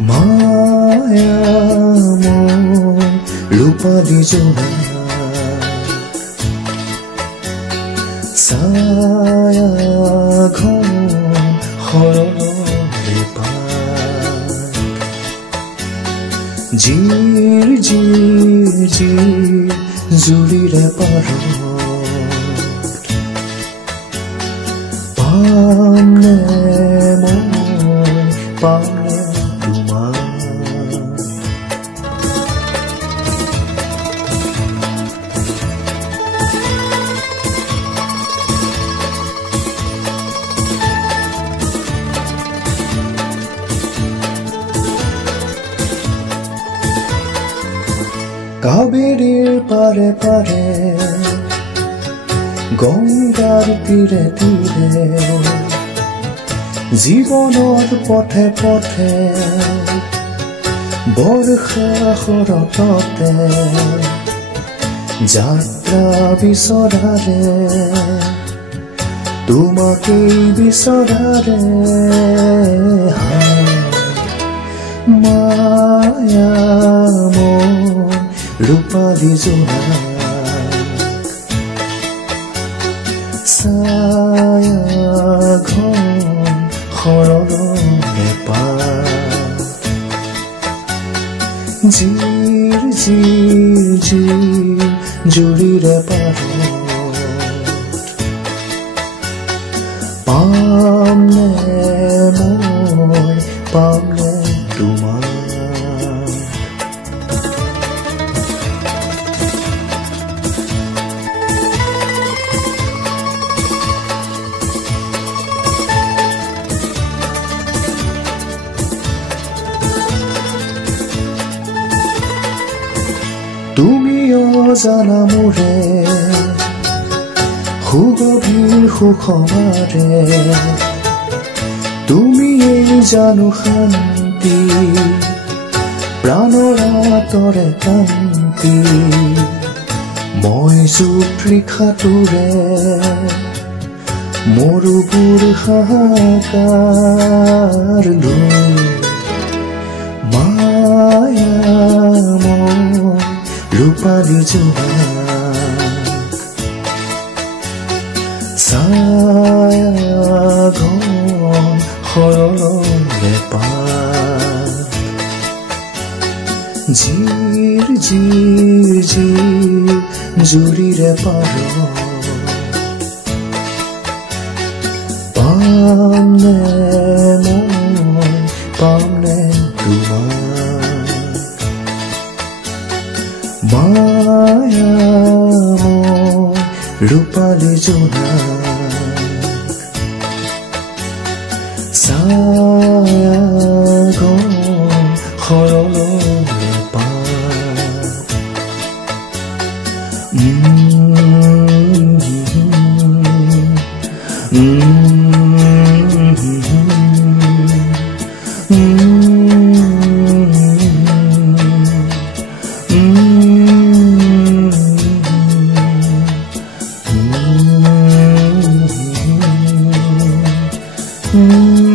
মায়া মন ৰূপালি জোনা ছায়া ঘন সৰলৰে পায় জিৰ জিৰ জিৰ জুৰিৰে পাৰত পামনে মই পামনে তোমাক কাবেৰীৰ পাৰে পাৰে গংগাৰ তীৰে তীৰে জীৱনৰ পথে পথে বৰ্ষা শৰততে যাত্ৰা বিচৰাৰে তোমাকেই বিচৰাৰে মায়া মন ৰূপালি জোনা ছায়া ঘন সৰলৰে পায় জিৰ জিৰ জিৰ জুৰিৰে পাৰত পামনে মই পামনে তোমাক তুমিও জানা মোৰে সুগভীৰ সুখমাৰে তুমিয়েই জানো শান্তি প্ৰাণৰ আঁতৰে কান্তি মই জোক ৰিখাটোৰে মৰুভূৰ হাহাকাৰ লৈ মায়া মন ৰূপালি জোনা ছায়া ঘন সৰলৰে পায় জিৰ জিৰ জিৰ জুৰিৰে পাৰত পামনে মই পামনে তোমাক মায়া মন ৰূপালি জোনা ছায়া ঘন সৰলৰে পায় Mm-hmm.